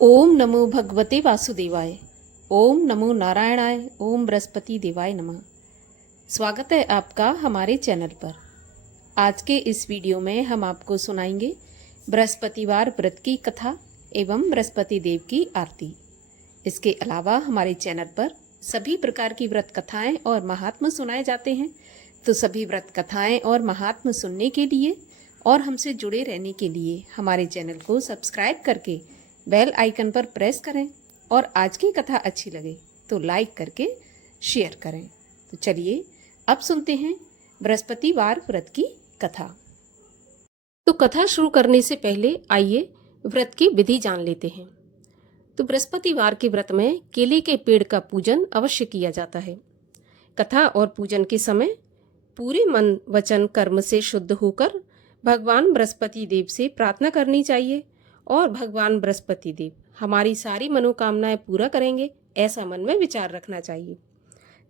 ओम नमो भगवते वासुदेवाय। ओम नमो नारायणाय। ओम बृहस्पति देवाय नमः। स्वागत है आपका हमारे चैनल पर। आज के इस वीडियो में हम आपको सुनाएंगे बृहस्पतिवार व्रत की कथा एवं बृहस्पति देव की आरती। इसके अलावा हमारे चैनल पर सभी प्रकार की व्रत कथाएं और महात्म सुनाए जाते हैं। तो सभी व्रत कथाएं और महात्म सुनने के लिए और हमसे जुड़े रहने के लिए हमारे चैनल को सब्सक्राइब करके बेल आइकन पर प्रेस करें और आज की कथा अच्छी लगे तो लाइक करके शेयर करें। तो चलिए अब सुनते हैं बृहस्पतिवार व्रत की कथा। तो कथा शुरू करने से पहले आइए व्रत की विधि जान लेते हैं। तो बृहस्पतिवार के व्रत में केले के पेड़ का पूजन अवश्य किया जाता है। कथा और पूजन के समय पूरे मन वचन कर्म से शुद्ध होकर भगवान बृहस्पति देव से प्रार्थना करनी चाहिए और भगवान बृहस्पति देव हमारी सारी मनोकामनाएं पूरा करेंगे, ऐसा मन में विचार रखना चाहिए।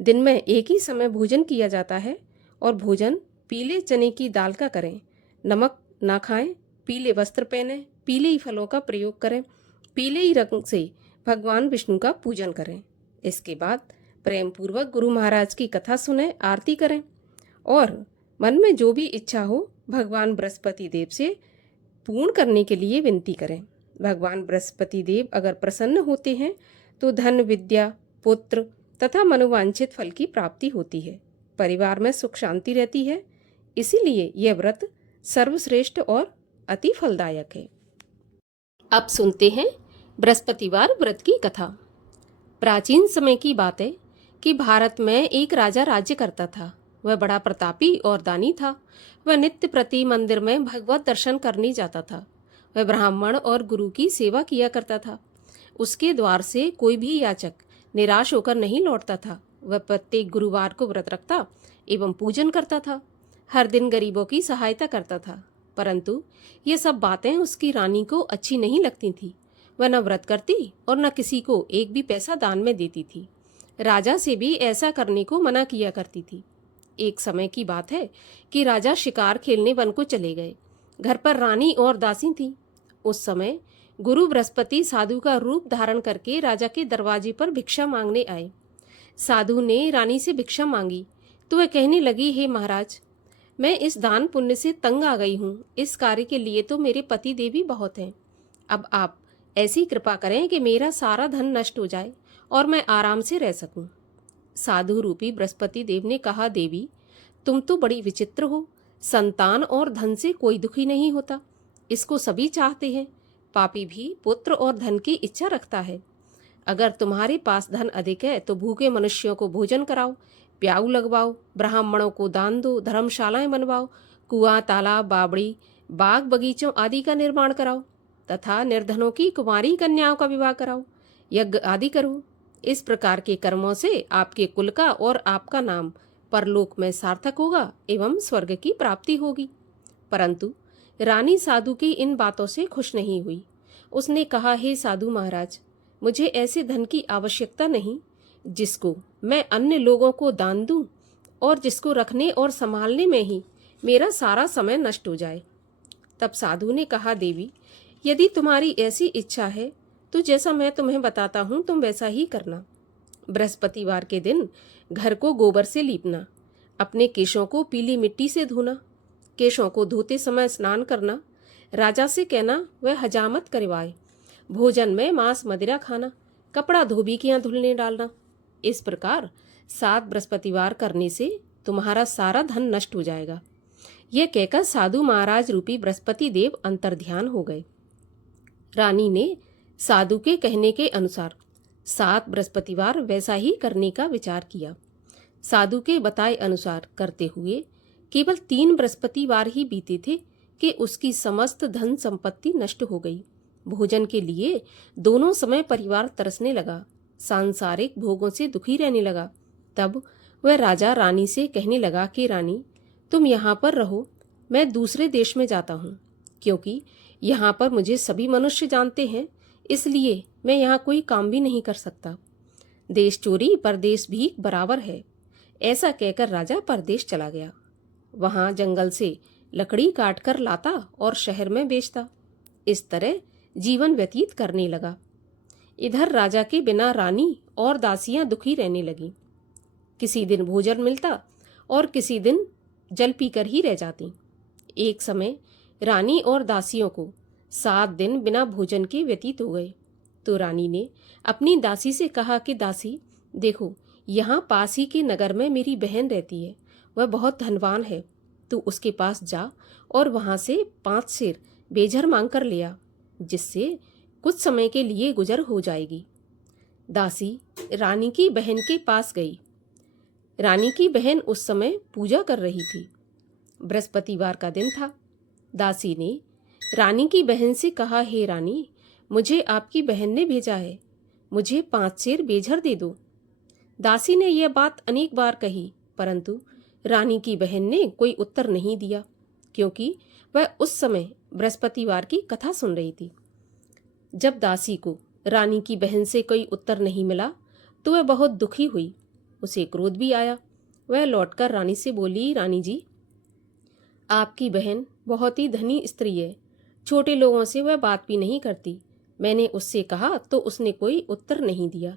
दिन में एक ही समय भोजन किया जाता है और भोजन पीले चने की दाल का करें। नमक ना खाएं, पीले वस्त्र पहनें, पीले ही फलों का प्रयोग करें, पीले ही रंग से भगवान विष्णु का पूजन करें। इसके बाद प्रेम पूर्वक गुरु महाराज की कथा सुने, आरती करें और मन में जो भी इच्छा हो भगवान बृहस्पति देव से पूर्ण करने के लिए विनती करें। भगवान बृहस्पति देव अगर प्रसन्न होते हैं तो धन, विद्या, पुत्र तथा मनोवांछित फल की प्राप्ति होती है, परिवार में सुख शांति रहती है। इसीलिए यह व्रत सर्वश्रेष्ठ और अति फलदायक है। अब सुनते हैं बृहस्पतिवार व्रत की कथा। प्राचीन समय की बात है कि भारत में एक राजा राज्य करता था। वह बड़ा प्रतापी और दानी था। वह नित्य प्रति मंदिर में भगवत दर्शन करने जाता था। वह ब्राह्मण और गुरु की सेवा किया करता था। उसके द्वार से कोई भी याचक निराश होकर नहीं लौटता था। वह प्रत्येक गुरुवार को व्रत रखता एवं पूजन करता था। हर दिन गरीबों की सहायता करता था। परंतु ये सब बातें उसकी रानी को अच्छी नहीं लगती थी। वह न व्रत करती और न किसी को एक भी पैसा दान में देती थी। राजा से भी ऐसा करने को मना किया करती थी। एक समय की बात है कि राजा शिकार खेलने वन को चले गए। घर पर रानी और दासी थी। उस समय गुरु बृहस्पति साधु का रूप धारण करके राजा के दरवाजे पर भिक्षा मांगने आए। साधु ने रानी से भिक्षा मांगी तो वह कहने लगी, हे महाराज, मैं इस दान पुण्य से तंग आ गई हूँ। इस कार्य के लिए तो मेरे पति देवी बहुत हैं। अब आप ऐसी कृपा करें कि मेरा सारा धन नष्ट हो जाए और मैं आराम से रह सकूं। साधु रूपी बृहस्पति देव ने कहा, देवी, तुम तो बड़ी विचित्र हो। संतान और धन से कोई दुखी नहीं होता, इसको सभी चाहते हैं। पापी भी पुत्र और धन की इच्छा रखता है। अगर तुम्हारे पास धन अधिक है तो भूखे मनुष्यों को भोजन कराओ, प्याऊ लगवाओ, ब्राह्मणों को दान दो, धर्मशालाएं बनवाओ, कुआं, तालाब, बावड़ी, बाग बगीचों आदि का निर्माण कराओ तथा निर्धनों की कुमारी कन्याओं का विवाह कराओ, यज्ञ आदि करो। इस प्रकार के कर्मों से आपके कुल का और आपका नाम परलोक में सार्थक होगा एवं स्वर्ग की प्राप्ति होगी। परंतु रानी साधु की इन बातों से खुश नहीं हुई। उसने कहा, हे साधु महाराज, मुझे ऐसे धन की आवश्यकता नहीं जिसको मैं अन्य लोगों को दान दूं और जिसको रखने और संभालने में ही मेरा सारा समय नष्ट हो जाए। तब साधु ने कहा, देवी, यदि तुम्हारी ऐसी इच्छा है तो जैसा मैं तुम्हें बताता हूँ तुम वैसा ही करना। बृहस्पतिवार के दिन घर को गोबर से लीपना, अपने केशों को पीली मिट्टी से धोना, केशों को धोते समय स्नान करना, राजा से कहना वह हजामत करवाए, भोजन में मांस मदिरा खाना, कपड़ा धोबिकियां धुलने डालना। इस प्रकार 7 बृहस्पतिवार करने से तुम्हारा सारा धन नष्ट हो जाएगा। यह कहकर साधु महाराज रूपी बृहस्पति देव अंतर्ध्यान हो गए। रानी ने साधु के कहने के अनुसार 7 बृहस्पतिवार वैसा ही करने का विचार किया। साधु के बताए अनुसार करते हुए केवल 3 बृहस्पतिवार ही बीते थे कि उसकी समस्त धन संपत्ति नष्ट हो गई। भोजन के लिए दोनों समय परिवार तरसने लगा, सांसारिक भोगों से दुखी रहने लगा। तब वह राजा रानी से कहने लगा कि रानी, तुम यहाँ पर रहो, मैं दूसरे देश में जाता हूँ, क्योंकि यहाँ पर मुझे सभी मनुष्य जानते हैं, इसलिए मैं यहाँ कोई काम भी नहीं कर सकता। देश चोरी परदेश भी बराबर है। ऐसा कहकर राजा परदेश चला गया। वहाँ जंगल से लकड़ी काट कर लाता और शहर में बेचता। इस तरह जीवन व्यतीत करने लगा। इधर राजा के बिना रानी और दासियां दुखी रहने लगीं। किसी दिन भोजन मिलता और किसी दिन जल पीकर ही रह जाती। एक समय रानी और दासियों को 7 दिन बिना भोजन के व्यतीत हो गए। तो रानी ने अपनी दासी से कहा कि दासी, देखो, यहाँ पास ही के नगर में मेरी बहन रहती है, वह बहुत धनवान है। तू उसके पास जा और वहाँ से 5 सेर बेझर मांग कर ले आ, जिससे कुछ समय के लिए गुजर हो जाएगी। दासी रानी की बहन के पास गई। रानी की बहन उस समय पूजा कर रही थी। बृहस्पतिवार का दिन था। दासी ने रानी की बहन से कहा, हे रानी, मुझे आपकी बहन ने भेजा है, मुझे 5 सेर बेझर दे दो। दासी ने यह बात अनेक बार कही, परंतु रानी की बहन ने कोई उत्तर नहीं दिया, क्योंकि वह उस समय बृहस्पतिवार की कथा सुन रही थी। जब दासी को रानी की बहन से कोई उत्तर नहीं मिला तो वह बहुत दुखी हुई। उसे क्रोध भी आया। वह लौटकर रानी से बोली, रानी जी, आपकी बहन बहुत ही धनी स्त्री है, छोटे लोगों से वह बात भी नहीं करती। मैंने उससे कहा तो उसने कोई उत्तर नहीं दिया,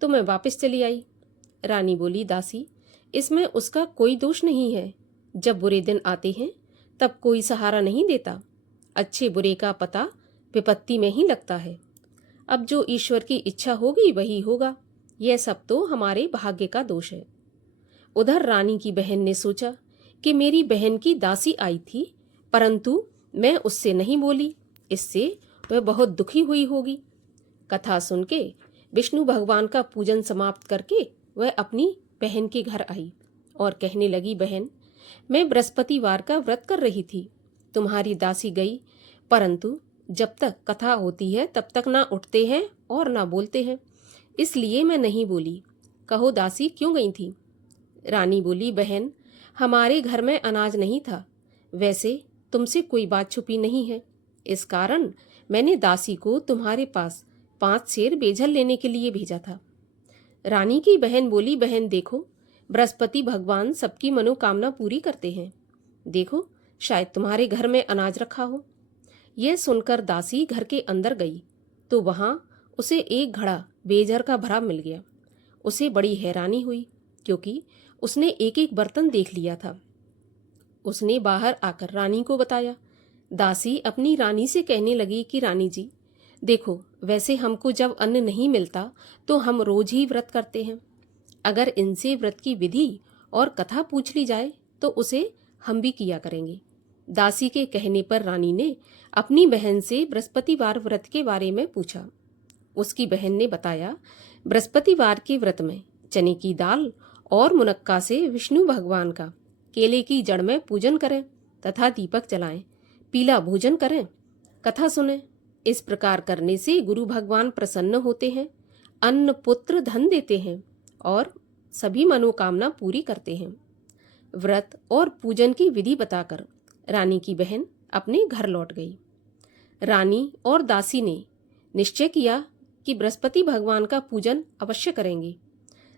तो मैं वापस चली आई। रानी बोली, दासी, इसमें उसका कोई दोष नहीं है। जब बुरे दिन आते हैं तब कोई सहारा नहीं देता। अच्छे बुरे का पता विपत्ति में ही लगता है। अब जो ईश्वर की इच्छा होगी वही होगा। यह सब तो हमारे भाग्य का दोष है। उधर रानी की बहन ने सोचा कि मेरी बहन की दासी आई थी, परंतु मैं उससे नहीं बोली, इससे वह बहुत दुखी हुई होगी। कथा सुन के विष्णु भगवान का पूजन समाप्त करके वह अपनी बहन के घर आई और कहने लगी, बहन, मैं बृहस्पतिवार का व्रत कर रही थी, तुम्हारी दासी गई, परंतु जब तक कथा होती है तब तक ना उठते हैं और ना बोलते हैं, इसलिए मैं नहीं बोली। कहो दासी, क्यों गई थी? रानी बोली, बहन, हमारे घर में अनाज नहीं था। वैसे तुमसे कोई बात छुपी नहीं है, इस कारण मैंने दासी को तुम्हारे पास 5 सेर बेझर लेने के लिए भेजा था। रानी की बहन बोली, बहन देखो, बृहस्पति भगवान सबकी मनोकामना पूरी करते हैं। देखो, शायद तुम्हारे घर में अनाज रखा हो। यह सुनकर दासी घर के अंदर गई तो वहां उसे एक घड़ा बेझर का भरा मिल गया। उसे बड़ी हैरानी हुई, क्योंकि उसने एक एक बर्तन देख लिया था। उसने बाहर आकर रानी को बताया। दासी अपनी रानी से कहने लगी कि रानी जी, देखो, वैसे हमको जब अन्न नहीं मिलता तो हम रोज ही व्रत करते हैं। अगर इनसे व्रत की विधि और कथा पूछ ली जाए तो उसे हम भी किया करेंगे। दासी के कहने पर रानी ने अपनी बहन से बृहस्पतिवार व्रत के बारे में पूछा। उसकी बहन ने बताया, बृहस्पतिवार के व्रत में चने की दाल और मुनक्का से विष्णु भगवान का केले की जड़ में पूजन करें तथा दीपक जलाएं, पीला भोजन करें, कथा सुनें। इस प्रकार करने से गुरु भगवान प्रसन्न होते हैं, अन्न पुत्र धन देते हैं और सभी मनोकामना पूरी करते हैं। व्रत और पूजन की विधि बताकर रानी की बहन अपने घर लौट गई। रानी और दासी ने निश्चय किया कि बृहस्पति भगवान का पूजन अवश्य करेंगे।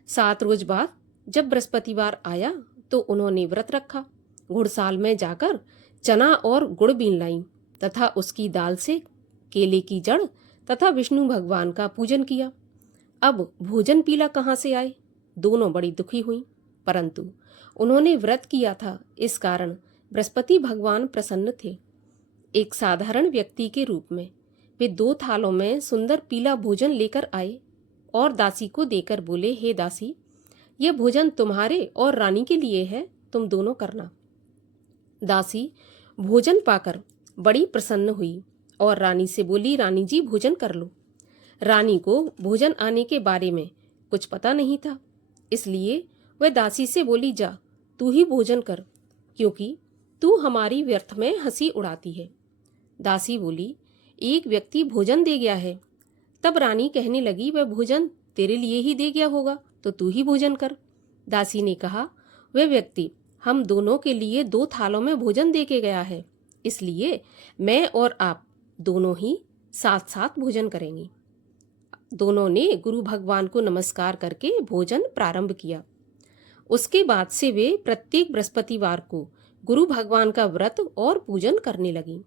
7 रोज बाद जब बृहस्पतिवार आया तो उन्होंने व्रत रखा। घुड़साल में जाकर चना और गुड़ बीन लाई तथा उसकी दाल से केले की जड़ तथा विष्णु भगवान का पूजन किया। अब भोजन पीला कहाँ से आए? दोनों बड़ी दुखी हुई, परंतु उन्होंने व्रत किया था, इस कारण बृहस्पति भगवान प्रसन्न थे। एक साधारण व्यक्ति के रूप में वे 2 थालों में सुंदर पीला भोजन लेकर आए और दासी को देकर बोले, हे दासी, यह भोजन तुम्हारे और रानी के लिए है, तुम दोनों करना। दासी भोजन पाकर बड़ी प्रसन्न हुई और रानी से बोली, रानी जी, भोजन कर लो। रानी को भोजन आने के बारे में कुछ पता नहीं था, इसलिए वह दासी से बोली, जा तू ही भोजन कर, क्योंकि तू हमारी व्यर्थ में हंसी उड़ाती है। दासी बोली, एक व्यक्ति भोजन दे गया है। तब रानी कहने लगी, वह भोजन तेरे लिए ही दे गया होगा, तो तू ही भोजन कर। दासी ने कहा, वह व्यक्ति हम दोनों के लिए 2 थालों में भोजन दे के गया है, इसलिए मैं और आप दोनों ही साथ साथ भोजन करेंगे। दोनों ने गुरु भगवान को नमस्कार करके भोजन प्रारंभ किया। उसके बाद से वे प्रत्येक बृहस्पतिवार को गुरु भगवान का व्रत और पूजन करने लगी।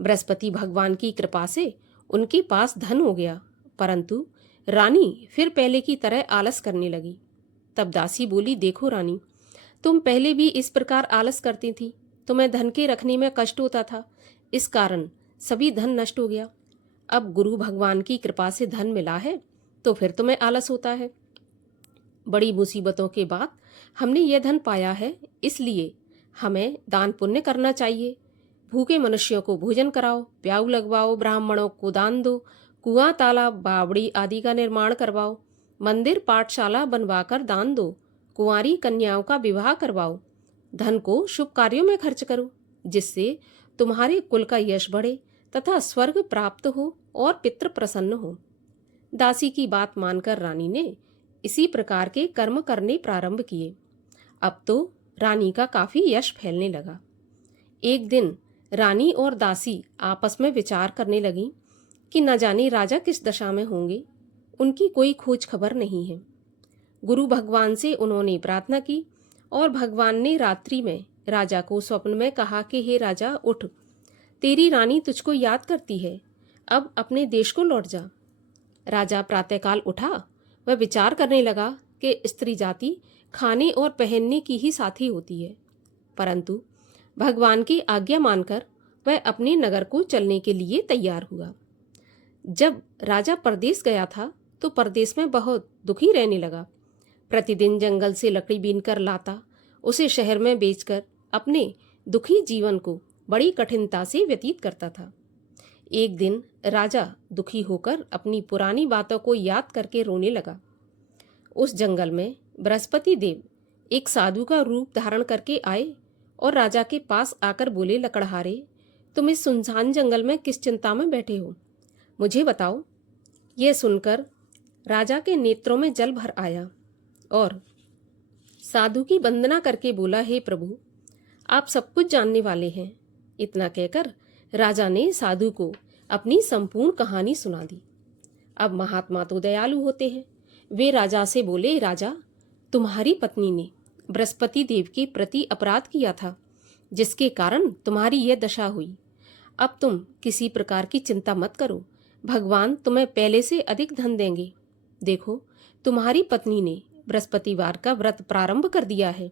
बृहस्पति भगवान की कृपा से उनके पास धन हो गया, परंतु रानी फिर पहले की तरह आलस करने लगी। तब दासी बोली, देखो रानी, तुम पहले भी इस प्रकार आलस करती थी, तुम्हें धन के रखने में कष्ट होता था, इस कारण सभी धन नष्ट हो गया। अब गुरु भगवान की कृपा से धन मिला है तो फिर तुम्हें आलस होता है। बड़ी मुसीबतों के बाद हमने यह धन पाया है, इसलिए हमें दान पुण्य करना चाहिए। भूखे मनुष्यों को भोजन कराओ, प्याऊ लगवाओ, ब्राह्मणों को दान दो, कुआं तालाब बावड़ी आदि का निर्माण करवाओ, मंदिर पाठशाला बनवाकर दान दो, कुंवारी कन्याओं का विवाह करवाओ, धन को शुभ कार्यों में खर्च करो, जिससे तुम्हारे कुल का यश बढ़े तथा स्वर्ग प्राप्त हो और पितृ प्रसन्न हो। दासी की बात मानकर रानी ने इसी प्रकार के कर्म करने प्रारंभ किए। अब तो रानी का काफी यश फैलने लगा। एक दिन रानी और दासी आपस में विचार करने लगी कि न जाने राजा किस दशा में होंगे, उनकी कोई खोज खबर नहीं है। गुरु भगवान से उन्होंने प्रार्थना की और भगवान ने रात्रि में राजा को स्वप्न में कहा कि हे राजा, उठ, तेरी रानी तुझको याद करती है, अब अपने देश को लौट जा। राजा प्रातःकाल उठा। वह विचार करने लगा कि स्त्री जाति खाने और पहनने की ही साथी होती है, परंतु भगवान की आज्ञा मानकर वह अपने नगर को चलने के लिए तैयार हुआ। जब राजा परदेश गया था तो परदेश में बहुत दुखी रहने लगा। प्रतिदिन जंगल से लकड़ी बीनकर लाता, उसे शहर में बेचकर अपने दुखी जीवन को बड़ी कठिनता से व्यतीत करता था। एक दिन राजा दुखी होकर अपनी पुरानी बातों को याद करके रोने लगा। उस जंगल में बृहस्पति देव एक साधु का रूप धारण करके आए और राजा के पास आकर बोले, लकड़हारे, तुम इस सुनसान जंगल में किस चिंता में बैठे हो, मुझे बताओ। यह सुनकर राजा के नेत्रों में जल भर आया और साधु की वंदना करके बोला, हे प्रभु, आप सब कुछ जानने वाले हैं। इतना कहकर राजा ने साधु को अपनी संपूर्ण कहानी सुना दी। अब महात्मा तो दयालु होते हैं। वे राजा से बोले, राजा, तुम्हारी पत्नी ने बृहस्पति देव के प्रति अपराध किया था, जिसके कारण तुम्हारी यह दशा हुई। अब तुम किसी प्रकार की चिंता मत करो, भगवान तुम्हें पहले से अधिक धन देंगे। देखो, तुम्हारी पत्नी ने बृहस्पतिवार का व्रत प्रारंभ कर दिया है।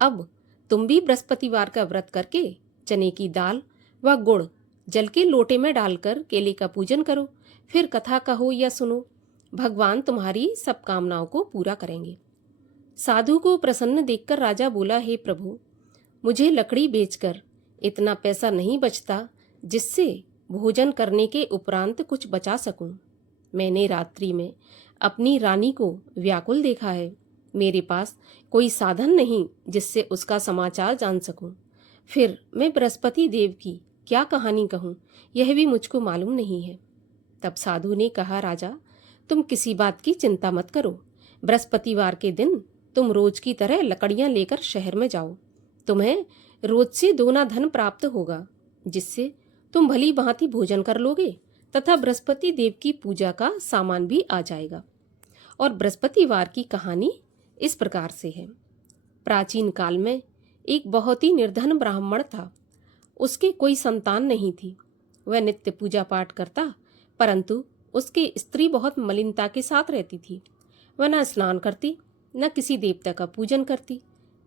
अब तुम भी बृहस्पतिवार का व्रत करके चने की दाल व गुड़ जल के लोटे में डालकर केले का पूजन करो, फिर कथा कहो या सुनो, भगवान तुम्हारी सब कामनाओं को पूरा करेंगे। साधु को प्रसन्न देखकर राजा बोला, हे प्रभु, मुझे लकड़ी बेचकर इतना पैसा नहीं बचता जिससे भोजन करने के उपरांत कुछ बचा सकूं। मैंने रात्रि में अपनी रानी को व्याकुल देखा है। मेरे पास कोई साधन नहीं जिससे उसका समाचार जान सकूं। फिर मैं बृहस्पति देव की क्या कहानी कहूँ, यह भी मुझको मालूम नहीं है। तब साधु ने कहा, राजा, तुम किसी बात की चिंता मत करो। बृहस्पतिवार के दिन तुम रोज की तरह लकड़ियां लेकर शहर में जाओ। तुम्हें रोज से दोना धन प्राप्त होगा, जिससे तुम भली भांति भोजन कर लोगे तथा बृहस्पति देव की पूजा का सामान भी आ जाएगा। और बृहस्पतिवार की कहानी इस प्रकार से है। प्राचीन काल में एक बहुत ही निर्धन ब्राह्मण था। उसके कोई संतान नहीं थी। वह नित्य पूजा पाठ करता, परंतु उसकी स्त्री बहुत मलिनता के साथ रहती थी। वह न स्नान करती, न किसी देवता का पूजन करती।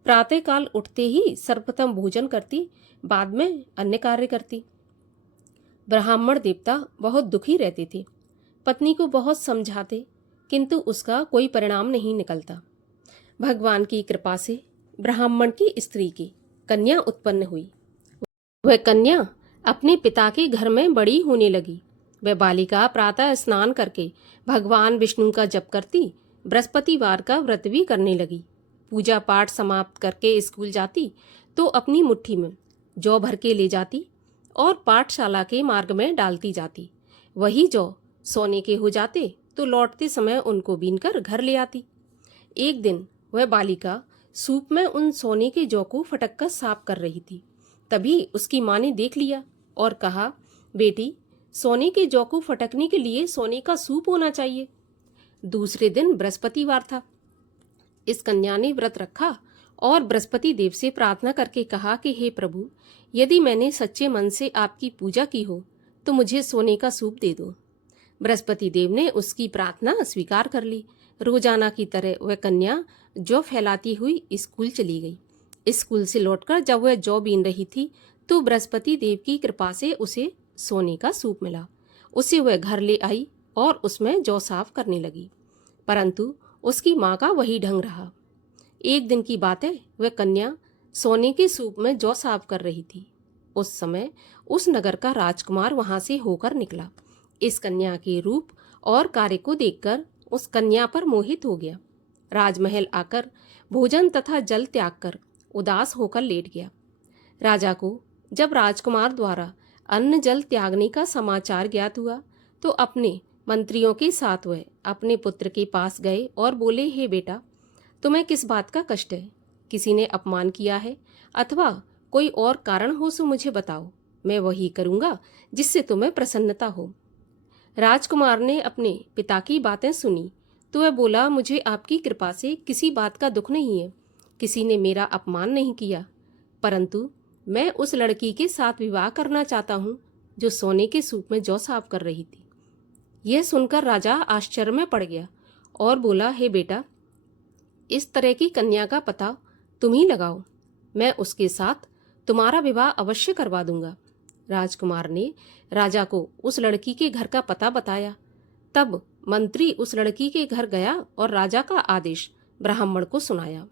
प्रातःकाल उठते ही सर्वप्रथम भोजन करती, बाद में अन्य कार्य करती। ब्राह्मण देवता बहुत दुखी रहते थे। पत्नी को बहुत समझाते, किंतु उसका कोई परिणाम नहीं निकलता। भगवान की कृपा से ब्राह्मण की स्त्री की कन्या उत्पन्न हुई। वह कन्या अपने पिता के घर में बड़ी होने लगी। वह बालिका प्रातः स्नान करके भगवान विष्णु का जप करती, बृहस्पतिवार का व्रत भी करने लगी। पूजा पाठ समाप्त करके स्कूल जाती तो अपनी मुट्ठी में जौ भर के ले जाती और पाठशाला के मार्ग में डालती जाती। वही जौ सोने के हो जाते तो लौटते समय उनको बीनकर घर ले आती। एक दिन वह बालिका सूप में उन सोने के जौ को फटककर साफ कर रही थी। तभी उसकी माँ ने देख लिया और कहा, बेटी, सोने के जौ को फटकने के लिए सोने का सूप होना चाहिए। दूसरे दिन बृहस्पतिवार था। इस कन्या ने व्रत रखा और बृहस्पति देव से प्रार्थना करके कहा कि हे प्रभु, यदि मैंने सच्चे मन से आपकी पूजा की हो तो मुझे सोने का सूप दे दो। बृहस्पति देव ने उसकी प्रार्थना स्वीकार कर ली। रोजाना की तरह वह कन्या जौ फैलाती हुई स्कूल चली गई। स्कूल से लौटकर जब वह जौ बीन रही थी तो बृहस्पति देव की कृपा से उसे सोने का सूप मिला। उसे वह घर ले आई और उसमें जौ साफ करने लगी, परंतु उसकी माँ का वही ढंग रहा। एक दिन की बात है, वह कन्या सोने के सूप में जौ साफ कर रही थी। उस समय उस नगर का राजकुमार वहां से होकर निकला। इस कन्या के रूप और कार्य को देखकर उस कन्या पर मोहित हो गया। राजमहल आकर भोजन तथा जल त्याग कर उदास होकर लेट गया। राजा को जब राजकुमार द्वारा अन्न जल त्यागने का समाचार ज्ञात हुआ तो अपने मंत्रियों के साथ वह अपने पुत्र के पास गए और बोले, हे बेटा, तुम्हें किस बात का कष्ट है? किसी ने अपमान किया है अथवा कोई और कारण हो सो मुझे बताओ, मैं वही करूंगा जिससे तुम्हें प्रसन्नता हो। राजकुमार ने अपने पिता की बातें सुनी तो वह बोला, मुझे आपकी कृपा से किसी बात का दुख नहीं है। किसी ने मेरा अपमान नहीं किया, परंतु मैं उस लड़की के साथ विवाह करना चाहता हूँ जो सोने के सूप में जौ साफ कर रही थी। यह सुनकर राजा आश्चर्य में पड़ गया और बोला, हे बेटा, इस तरह की कन्या का पता तुम ही लगाओ, मैं उसके साथ तुम्हारा विवाह अवश्य करवा दूंगा। राजकुमार ने राजा को उस लड़की के घर का पता बताया। तब मंत्री उस लड़की के घर गया और राजा का आदेश ब्राह्मण को सुनाया।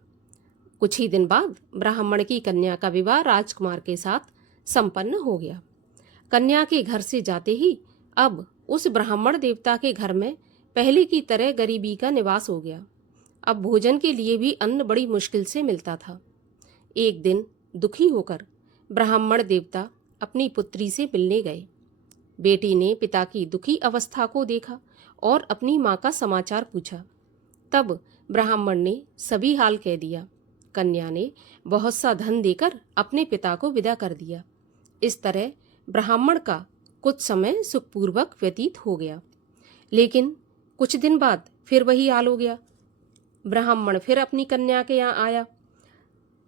कुछ ही दिन बाद ब्राह्मण की कन्या का विवाह राजकुमार के साथ संपन्न हो गया। कन्या के घर से जाते ही अब उस ब्राह्मण देवता के घर में पहले की तरह गरीबी का निवास हो गया। अब भोजन के लिए भी अन्न बड़ी मुश्किल से मिलता था। एक दिन दुखी होकर ब्राह्मण देवता अपनी पुत्री से मिलने गए। बेटी ने पिता की दुखी अवस्था को देखा और अपनी माँ का समाचार पूछा। तब ब्राह्मण ने सभी हाल कह दिया। कन्या ने बहुत सा धन देकर अपने पिता को विदा कर दिया। इस तरह ब्राह्मण का कुछ समय सुखपूर्वक व्यतीत हो गया। लेकिन कुछ दिन बाद फिर वही हाल हो गया। ब्राह्मण फिर अपनी कन्या के यहाँ आया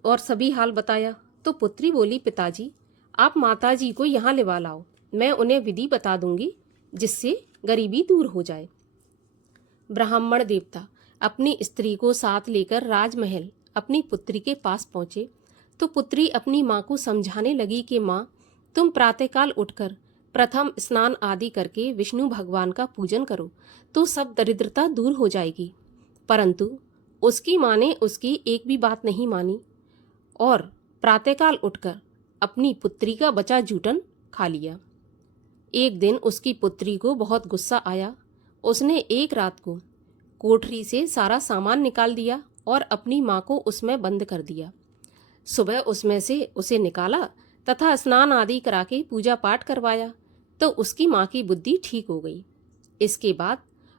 और सभी हाल बताया तो पुत्री बोली, पिताजी, आप माताजी को यहाँ लेवा लाओ, मैं उन्हें विधि बता दूंगी जिससे गरीबी दूर हो जाए। ब्राह्मण देवता अपनी स्त्री को साथ लेकर राजमहल अपनी पुत्री के पास पहुंचे तो पुत्री अपनी माँ को समझाने लगी कि माँ, तुम प्रातःकाल उठकर प्रथम स्नान आदि करके विष्णु भगवान का पूजन करो तो सब दरिद्रता दूर हो जाएगी। परंतु उसकी माँ ने उसकी एक भी बात नहीं मानी और प्रातःकाल उठकर अपनी पुत्री का बचा जूठन खा लिया। एक दिन उसकी पुत्री को बहुत गुस्सा आया। उसने एक रात को कोठरी से सारा सामान निकाल दिया और अपनी माँ को उसमें बंद कर दिया। सुबह उसमें से उसे निकाला तथा स्नान आदि करा के पूजा पाठ करवाया तो उसकी माँ की बुद्धि ठीक हो गई। इसके बाद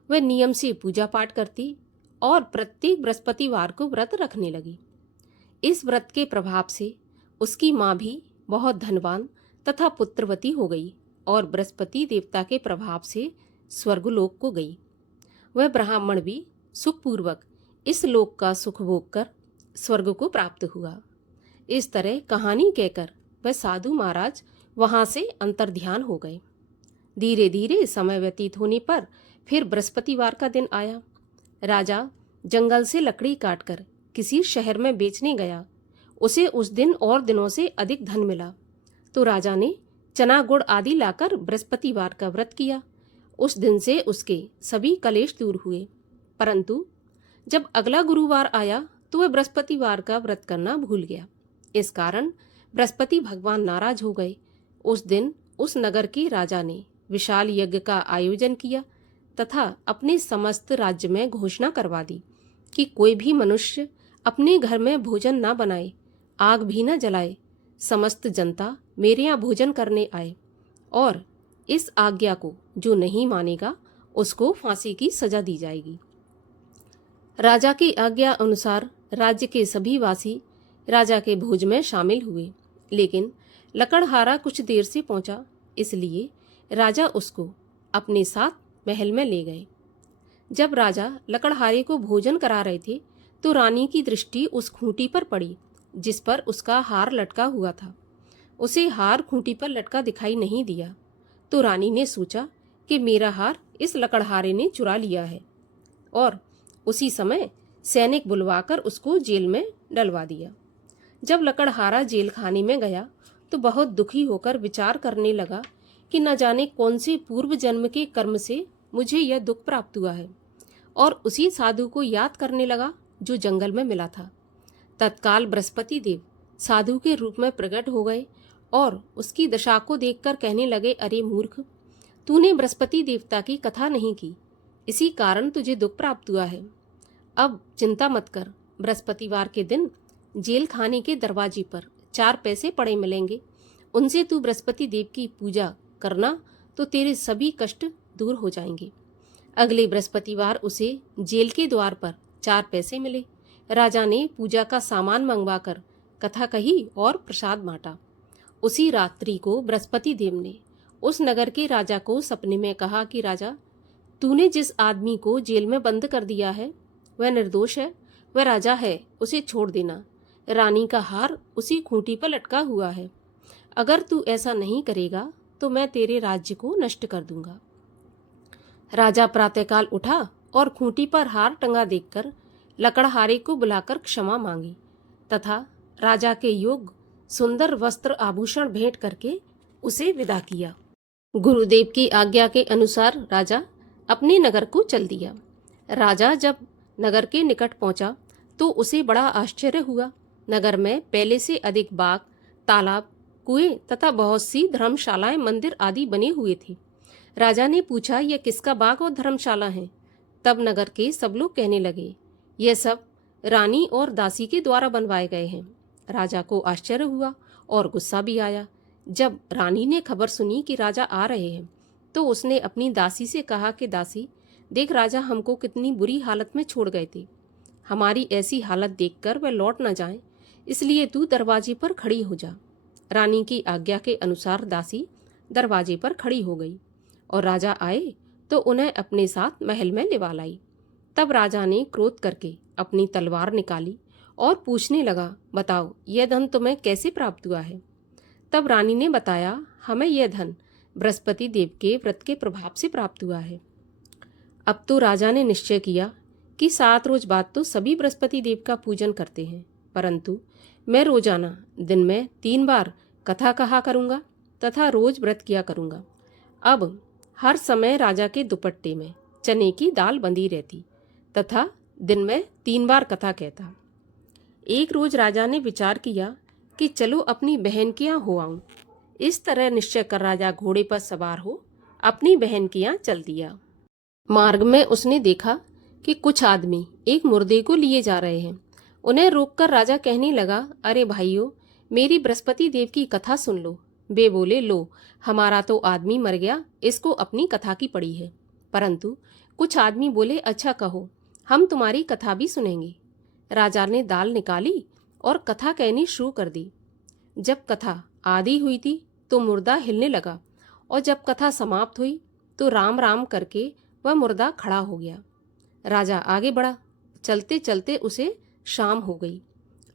वह नियम से पूजा पाठ करती और प्रत्येक बृहस्पतिवार को व्रत रखने लगी। इस व्रत के प्रभाव से उसकी माँ भी बहुत धनवान तथा पुत्रवती हो गई और बृहस्पति देवता के प्रभाव से स्वर्गलोक को गई। वह ब्राह्मण भी सुखपूर्वक इस लोक का सुख भोग कर स्वर्ग को प्राप्त हुआ। इस तरह कहानी कहकर वह साधु महाराज वहां से अंतर्ध्यान हो गए। धीरे धीरे समय व्यतीत होने पर फिर बृहस्पतिवार का दिन आया। राजा जंगल से लकड़ी काटकर किसी शहर में बेचने गया। उसे उस दिन और दिनों से अधिक धन मिला तो राजा ने चना गुड़ आदि लाकर बृहस्पतिवार का व्रत किया। उस दिन से उसके सभी कलेश दूर हुए। परंतु जब अगला गुरुवार आया तो वह बृहस्पतिवार का व्रत करना भूल गया। इस कारण बृहस्पति भगवान नाराज हो गए। उस दिन उस नगर के राजा ने विशाल यज्ञ का आयोजन किया तथा अपने समस्त राज्य में घोषणा करवा दी कि कोई भी मनुष्य अपने घर में भोजन न बनाए, आग भी न जलाए। समस्त जनता मेरे यहाँ भोजन करने आए और इस आज्ञा को जो नहीं मानेगा उसको फांसी की सजा दी जाएगी। राजा की आज्ञा अनुसार राज्य के सभी वासी राजा के भोज में शामिल हुए। लेकिन लकड़हारा कुछ देर से पहुंचा, इसलिए राजा उसको अपने साथ महल में ले गए। जब राजा लकड़हारे को भोजन करा रहे थे तो रानी की दृष्टि उस खूंटी पर पड़ी जिस पर उसका हार लटका हुआ था। उसे हार खूंटी पर लटका दिखाई नहीं दिया तो रानी ने सोचा कि मेरा हार इस लकड़हारे ने चुरा लिया है, और उसी समय सैनिक बुलवाकर उसको जेल में डलवा दिया। जब लकड़हारा जेल खाने में गया तो बहुत दुखी होकर विचार करने लगा कि न जाने कौन से पूर्व जन्म के कर्म से मुझे यह दुख प्राप्त हुआ है, और उसी साधु को याद करने लगा जो जंगल में मिला था। तत्काल बृहस्पति देव साधु के रूप में प्रकट हो गए और उसकी दशा को देखकर कहने लगे, अरे मूर्ख, तूने बृहस्पति देवता की कथा नहीं की, इसी कारण तुझे दुख प्राप्त हुआ है। अब चिंता मत कर, बृहस्पतिवार के दिन जेल खाने के दरवाजे पर 4 पैसे पड़े मिलेंगे, उनसे तू बृहस्पति देव की पूजा करना तो तेरे सभी कष्ट दूर हो जाएंगे। अगले बृहस्पतिवार उसे जेल के द्वार पर 4 पैसे मिले। राजा ने पूजा का सामान मंगवाकर कथा कही और प्रसाद बांटा। उसी रात्रि को बृहस्पति देव ने उस नगर के राजा को सपने में कहा कि राजा, तूने जिस आदमी को जेल में बंद कर दिया है वह निर्दोष है, वह राजा है, उसे छोड़ देना। रानी का हार उसी खूंटी पर लटका हुआ है, अगर तू ऐसा नहीं करेगा तो मैं तेरे राज्य को नष्ट कर दूंगा। राजा प्रातःकाल उठा और खूंटी पर हार टंगा देखकर लकड़हारे को बुलाकर क्षमा मांगी तथा राजा के योग्य सुंदर वस्त्र आभूषण भेंट करके उसे विदा किया। गुरुदेव की आज्ञा के अनुसार राजा अपने नगर को चल दिया। राजा जब नगर के निकट पहुंचा तो उसे बड़ा आश्चर्य हुआ। नगर में पहले से अधिक बाग, तालाब, कुएं तथा बहुत सी धर्मशालाएं, मंदिर आदि बने हुए थे। राजा ने पूछा, यह किसका बाग और धर्मशाला है? तब नगर के सब लोग कहने लगे, यह सब रानी और दासी के द्वारा बनवाए गए हैं। राजा को आश्चर्य हुआ और गुस्सा भी आया। जब रानी ने खबर सुनी कि राजा आ रहे हैं तो उसने अपनी दासी से कहा कि दासी, देख राजा हमको कितनी बुरी हालत में छोड़ गए थे, हमारी ऐसी हालत देखकर वह लौट न जाएं, इसलिए तू दरवाजे पर खड़ी हो जा। रानी की आज्ञा के अनुसार दासी दरवाजे पर खड़ी हो गई और राजा आए तो उन्हें अपने साथ महल में लिवा लाई। तब राजा ने क्रोध करके अपनी तलवार निकाली और पूछने लगा, बताओ यह धन तुम्हें कैसे प्राप्त हुआ है? तब रानी ने बताया, हमें यह धन बृहस्पति देव के व्रत के प्रभाव से प्राप्त हुआ है। अब तो राजा ने निश्चय किया कि 7 रोज बाद तो सभी बृहस्पति देव का पूजन करते हैं, परंतु मैं रोजाना दिन में 3 बार कथा कहा करूँगा तथा रोज व्रत किया करूँगा। अब हर समय राजा के दुपट्टे में चने की दाल बंधी रहती तथा दिन में 3 बार कथा कहता। एक रोज राजा ने विचार किया कि चलो अपनी बहन के यहाँ हो आऊं। इस तरह निश्चय कर राजा घोड़े पर सवार हो अपनी बहन के यहाँ चल दिया। मार्ग में उसने देखा कि कुछ आदमी एक मुर्दे को लिए जा रहे हैं। उन्हें रोककर राजा कहने लगा, अरे भाइयों, मेरी बृहस्पति देव की कथा सुन लो। वे बोले, लो, हमारा तो आदमी मर गया, इसको अपनी कथा की पड़ी है। परंतु कुछ आदमी बोले, अच्छा कहो, हम तुम्हारी कथा भी सुनेंगे। राजा ने दाल निकाली और कथा कहनी शुरू कर दी। जब कथा आधी हुई थी तो मुर्दा हिलने लगा और जब कथा समाप्त हुई तो राम राम करके वह मुर्दा खड़ा हो गया। राजा आगे बढ़ा। चलते चलते उसे शाम हो गई।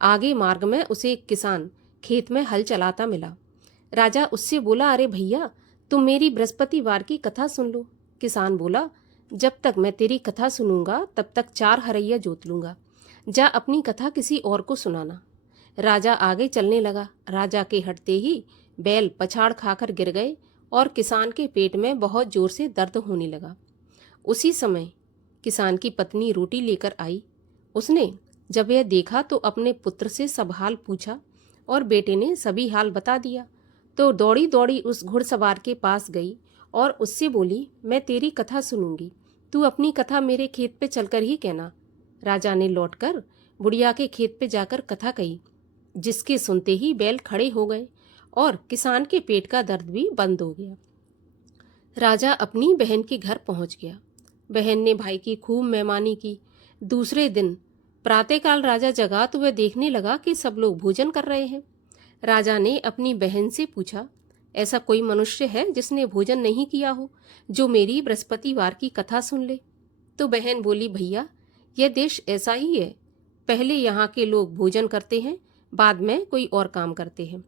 आगे मार्ग में उसे एक किसान खेत में हल चलाता मिला। राजा उससे बोला, अरे भैया, तुम मेरी बृहस्पतिवार की कथा सुन लो। किसान बोला, जब तक मैं तेरी कथा सुनूंगा तब तक 4 हरैया जोत लूंगा, जा अपनी कथा किसी और को सुनाना। राजा आगे चलने लगा। राजा के हटते ही बैल पछाड़ खाकर गिर गए और किसान के पेट में बहुत जोर से दर्द होने लगा। उसी समय किसान की पत्नी रोटी लेकर आई। उसने जब यह देखा तो अपने पुत्र से सब हाल पूछा और बेटे ने सभी हाल बता दिया। तो दौड़ी दौड़ी उस घुड़सवार के पास गई और उससे बोली, मैं तेरी कथा सुनूंगी, तू अपनी कथा मेरे खेत पे चलकर ही कहना। राजा ने लौटकर बुढ़िया के खेत पे जाकर कथा कही, जिसके सुनते ही बैल खड़े हो गए और किसान के पेट का दर्द भी बंद हो गया। राजा अपनी बहन के घर पहुंच गया। बहन ने भाई की खूब मेहमानी की। दूसरे दिन प्रातःकाल राजा जगा तो वह देखने लगा कि सब लोग भोजन कर रहे हैं। राजा ने अपनी बहन से पूछा, ऐसा कोई मनुष्य है जिसने भोजन नहीं किया हो, जो मेरी बृहस्पतिवार की कथा सुन ले? तो बहन बोली, भैया, यह देश ऐसा ही है, पहले यहाँ के लोग भोजन करते हैं, बाद में कोई और काम करते हैं।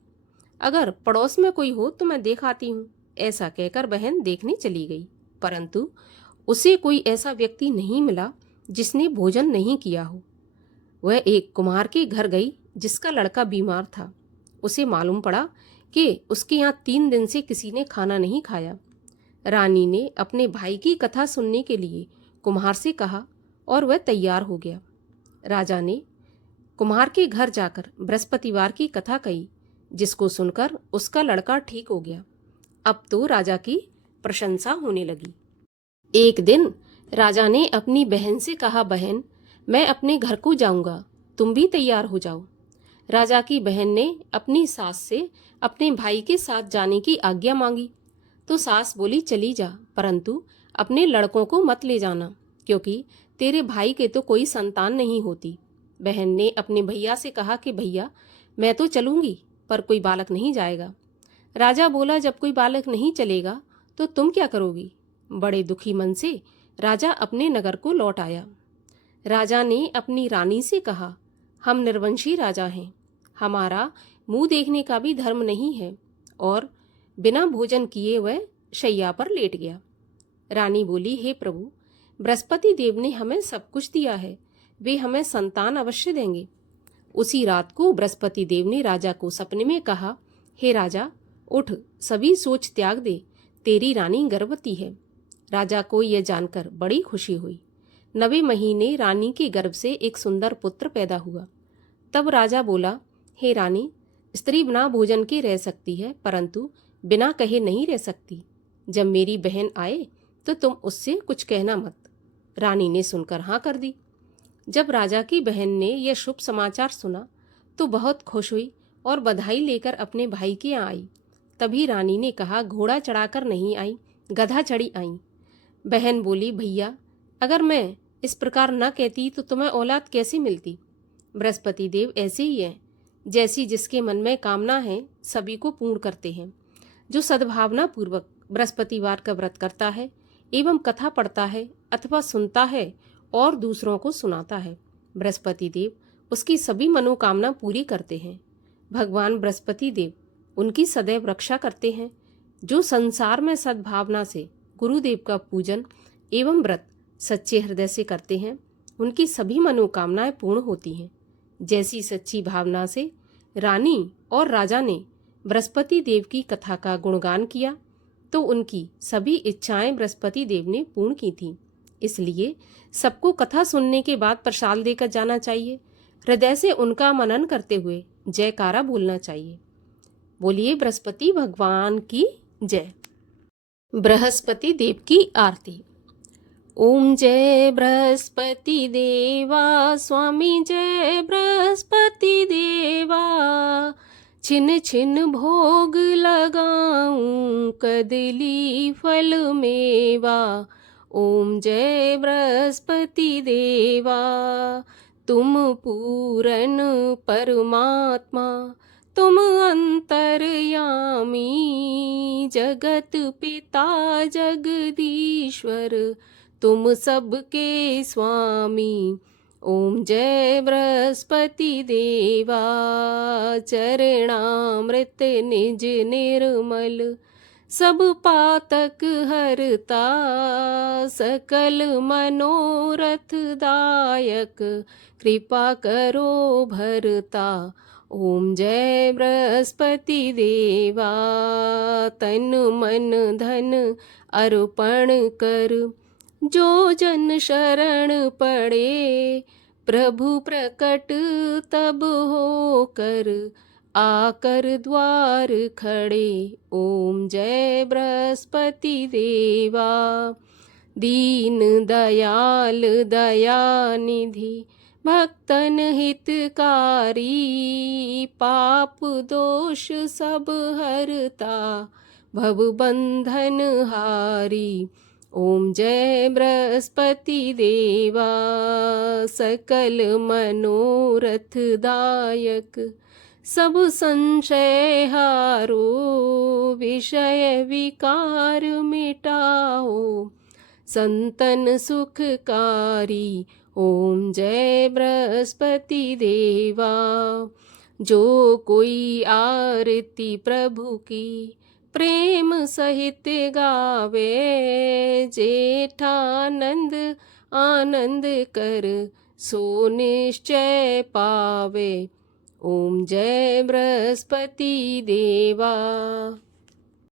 अगर पड़ोस में कोई हो तो मैं देख आती हूँ। ऐसा कहकर बहन देखने चली गई, परंतु उसे कोई ऐसा व्यक्ति नहीं मिला जिसने भोजन नहीं किया हो। वह एक कुम्हार के घर गई जिसका लड़का बीमार था। उसे मालूम पड़ा कि उसके यहाँ 3 दिन से किसी ने खाना नहीं खाया। रानी ने अपने भाई की कथा सुनने के लिए कुम्हार से कहा और वह तैयार हो गया। राजा ने कुम्हार के घर जाकर बृहस्पतिवार की कथा कही, जिसको सुनकर उसका लड़का ठीक हो गया। अब तो राजा की प्रशंसा होने लगी। एक दिन राजा ने अपनी बहन से कहा, बहन, मैं अपने घर को जाऊंगा, तुम भी तैयार हो जाओ। राजा की बहन ने अपनी सास से अपने भाई के साथ जाने की आज्ञा मांगी तो सास बोली, चली जा, परंतु अपने लड़कों को मत ले जाना, क्योंकि तेरे भाई के तो कोई संतान नहीं होती। बहन ने अपने भैया से कहा कि भैया, मैं तो चलूंगी पर कोई बालक नहीं जाएगा। राजा बोला, जब कोई बालक नहीं चलेगा तो तुम क्या करोगी? बड़े दुखी मन से राजा अपने नगर को लौट आया। राजा ने अपनी रानी से कहा, हम निर्वंशी राजा हैं, हमारा मुंह देखने का भी धर्म नहीं है, और बिना भोजन किए वह शैया पर लेट गया। रानी बोली, हे प्रभु, बृहस्पति देव ने हमें सब कुछ दिया है, वे हमें संतान अवश्य देंगे। उसी रात को बृहस्पति देव ने राजा को सपने में कहा, हे राजा, उठ, सभी सोच त्याग दे, तेरी रानी गर्भवती है। राजा को यह जानकर बड़ी खुशी हुई। 9वें महीने रानी के गर्भ से एक सुंदर पुत्र पैदा हुआ। तब राजा बोला, हे रानी, स्त्री बिना भोजन के रह सकती है, परंतु बिना कहे नहीं रह सकती। जब मेरी बहन आए तो तुम उससे कुछ कहना मत। रानी ने सुनकर हाँ कर दी। जब राजा की बहन ने यह शुभ समाचार सुना तो बहुत खुश हुई और बधाई लेकर अपने भाई के यहाँ आई। तभी रानी ने कहा, घोड़ा चढ़ाकर नहीं आई, गधा चढ़ी आई। बहन बोली, भैया, अगर मैं इस प्रकार न कहती तो तुम्हें औलाद कैसे मिलती? बृहस्पति देव ऐसे ही हैं, जैसी जिसके मन में कामना है सभी को पूर्ण करते हैं। जो सद्भावना पूर्वक बृहस्पतिवार का व्रत करता है एवं कथा पढ़ता है अथवा सुनता है और दूसरों को सुनाता है, बृहस्पति देव उसकी सभी मनोकामना पूरी करते हैं। भगवान बृहस्पति देव उनकी सदैव रक्षा करते हैं। जो संसार में सद्भावना से गुरुदेव का पूजन एवं व्रत सच्चे हृदय से करते हैं, उनकी सभी मनोकामनाएं पूर्ण होती हैं। जैसी सच्ची भावना से रानी और राजा ने बृहस्पति देव की कथा का गुणगान किया तो उनकी सभी इच्छाएं बृहस्पति देव ने पूर्ण की थीं। इसलिए सबको कथा सुनने के बाद प्रसाद देकर जाना चाहिए। हृदय से उनका मनन करते हुए जयकारा बोलना चाहिए। बोलिए बृहस्पति भगवान की जय। बृहस्पति देव की आरती। ओम जय बृहस्पति देवा, स्वामी जय बृहस्पति देवा। छिन छिन भोग लगाऊं, कदली फल मेवा। ओम जय बृहस्पति देवा। तुम पूरन परमात्मा, तुम अंतर्यामी। जगत पिता जगदीश्वर, तुम सबके स्वामी। ओम जय बृहस्पति देवा। चरणामृत निज निर्मल, सब पातक हरता। सकल मनोरथ दायक, कृपा करो भरता। ओम जय बृहस्पति देवा। तन मन धन अर्पण कर, जो जन शरण पड़े। प्रभु प्रकट तब होकर, आकर द्वार खड़े। ओम जय बृहस्पति देवा। दीन दयाल दयानिधि, भक्तन हितकारी। पाप दोष सब हरता, भव बंधन हारी। ओम जय बृहस्पति देवा। सकल मनोरथ दायक, सब संशय हारो। विषय विकार मिटाओ, संतन सुखकारी। ओम जय बृहस्पति देवा। जो कोई आरती प्रभु की, प्रेम सहित गावे, जेठानंद आनंद कर सो निश्चय पावे। ओम जय बृहस्पति देवा।